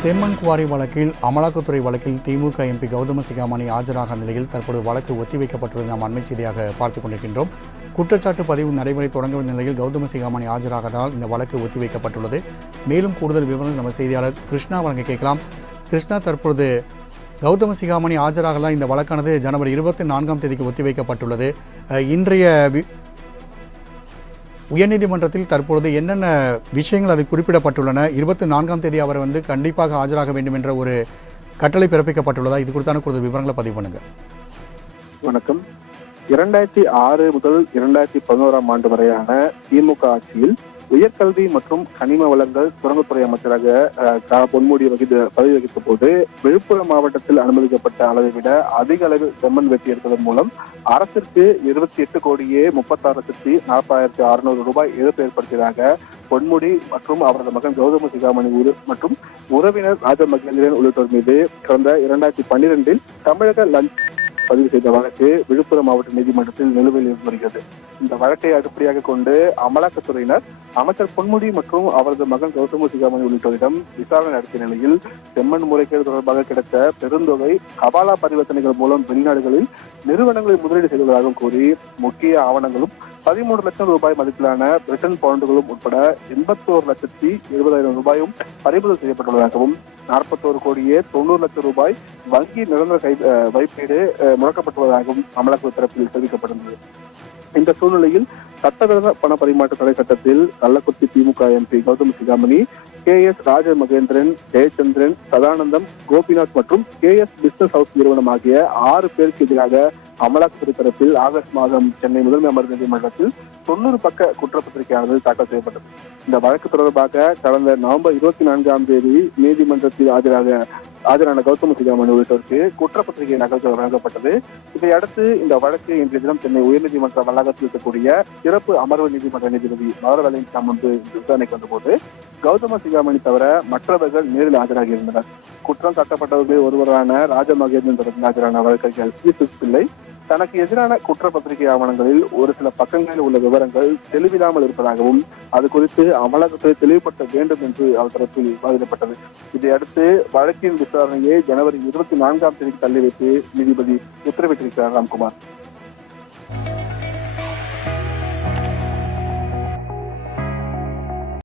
செம்மண் குவாரி வழக்கில் அமலாக்கத்துறை வழக்கில் திமுக எம்பி கௌதம சிகாமணி ஆஜராக நிலையில் தற்போது வழக்கு ஒத்திவைக்கப்பட்டுள்ளது நாம் அண்மை செய்தியாக பார்த்துக் கொண்டிருக்கின்றோம். குற்றச்சாட்டு பதிவு நடைமுறை தொடங்க நிலையில் கௌதம சிகாமணி ஆஜராகதால் இந்த வழக்கு ஒத்திவைக்கப்பட்டுள்ளது. மேலும் கூடுதல் விவரம் நம்ம செய்தியாளர் கிருஷ்ணா வழங்க கேட்கலாம். கிருஷ்ணா, தற்பொழுது கௌதம சிகாமணி ஆஜராகலாம் இந்த வழக்கானது ஜனவரி 24 ஒத்திவைக்கப்பட்டுள்ளது. இன்றைய உயர்நீதிமன்றத்தில் தற்பொழுது என்னென்ன விஷயங்கள் அது குறிப்பிடப்பட்டுள்ளன? 24 அவர் கண்டிப்பாக ஆஜராக வேண்டும் என்ற ஒரு கட்டளை பிறப்பிக்கப்பட்டுள்ளதா? இது குறித்தான கூடுதல் விவரங்களை பதிவு பண்ணுங்க. வணக்கம். 2006 முதல் 2011 ஆண்டு வரையான திமுக ஆட்சியில் உயர்கல்வி மற்றும் கனிம வளங்கள் சுரங்கத்துறை அமைச்சராக பொன்முடி பதவி வகித்த போது விழுப்புரம் மாவட்டத்தில் அனுமதிக்கப்பட்ட அளவை விட அதிக அளவு செம்மண் வெட்டி எடுப்பதன் மூலம் அரசிற்கு 28,36,40,600 ரூபாய் இழப்பு ஏற்படுத்தியதாக பொன்முடி மற்றும் அவரது மகன் கௌதம சிகாமணி மற்றும் உறவினர் ராஜ மகேந்திரன் உள்ளிட்டோர் மீது கடந்த 2012 தமிழக லஞ்ச பதிவு செய்த வழக்கு விழுப்புரம் மாவட்ட நீதிமன்றத்தில் நிலுவையில் இருந்து வருகிறது. இந்த வழக்கை அடிப்படையாக கொண்டு அமலாக்கத்துறையினர் அமைச்சர் பொன்முடி மற்றும் அவரது மகன் கௌதம சிகாமணி உள்ளிட்டோரிடம் விசாரணை நடத்திய நிலையில் செம்மண் முறைகேடு தொடர்பாக கிடைத்த பெருந்தொகை கபாலா பரிவர்த்தனைகள் மூலம் வெளிநாடுகளில் நிறுவனங்களில் முதலீடு செய்ததாக கூறி முக்கிய ஆவணங்களும் 13 லட்சம் ரூபாய் மதிப்பிலான பிரிட்டன் பவுண்டுகளும் உட்பட 81,20,000 ரூபாயும் பறிமுதல் செய்யப்பட்டுள்ளதாகவும் 41,90,00,000 ரூபாய் வங்கி நிரந்தர வைப்பீடு முடக்கப்பட்டுள்ளதாகவும் அமலாக்கத்துறை தரப்பில் தெரிவிக்கப்பட்டிருந்தது. இந்த சூழ்நிலையில் சட்டவிரோத பண பரிமாற்ற தடை சட்டத்தில் கள்ளக்குறிச்சி திமுக எம்பி கௌதம சிகாமணி, KS ராஜ மகேந்திரன், ஜெயச்சந்திரன், சதானந்தம், கோபிநாத் மற்றும் KS பிசினஸ் ஹவுஸ் நிறுவனம் ஆகிய 6 பேருக்கு எதிராக அமலாக்கத்துறை தரப்பில் ஆகஸ்ட் மாதம் சென்னை முதன்மை அமர்வு நீதிமன்றத்தில் 90 பக்க குற்றப்பத்திரிகையானது தாக்கல் செய்யப்பட்டது. இந்த வழக்கு தொடர்பாக கடந்த நவம்பர் 24 நீதிமன்றத்தில் ஆஜரான கௌதம சிகாமணி உள்ளிட்டோருக்கு குற்றப்பத்திரிகை நகல் வழங்கப்பட்டது. இதையடுத்து இந்த வழக்கு இன்றைய தினம் சென்னை உயர்நீதிமன்ற வளாகத்தில் இருக்கக்கூடிய சிறப்பு அமர்வு நீதிமன்ற நீதிபதி மதுரவேலன் முன்பு விசாரணைக்கு வந்தபோது கௌதம சிகாமணி தவிர மற்றவர்கள் நேரில் ஆஜராகி இருந்தனர். குற்றம் சாட்டப்பட்டவர்களில் ஒருவரான ராஜ மகேந்திரன் தொடர்பில் ஆஜரான வழக்கறிஞர் பிள்ளை தனக்கு எதிரான குற்றப்பத்திரிகை ஆவணங்களில் ஒரு சில பக்கங்களில் உள்ள விவரங்கள் தெளிவில்லாமல் இருப்பதாகவும் அது குறித்து அமலாக்கத்துறை தெளிவுபடுத்த வேண்டும் என்று அவர் தரப்பில் வாதிடப்பட்டது. இதையடுத்து வழக்கின் விசாரணையை ஜனவரி 24 தள்ளி வைத்து நீதிபதி உத்தரவிட்டிருக்கிறார் ராம்குமார்.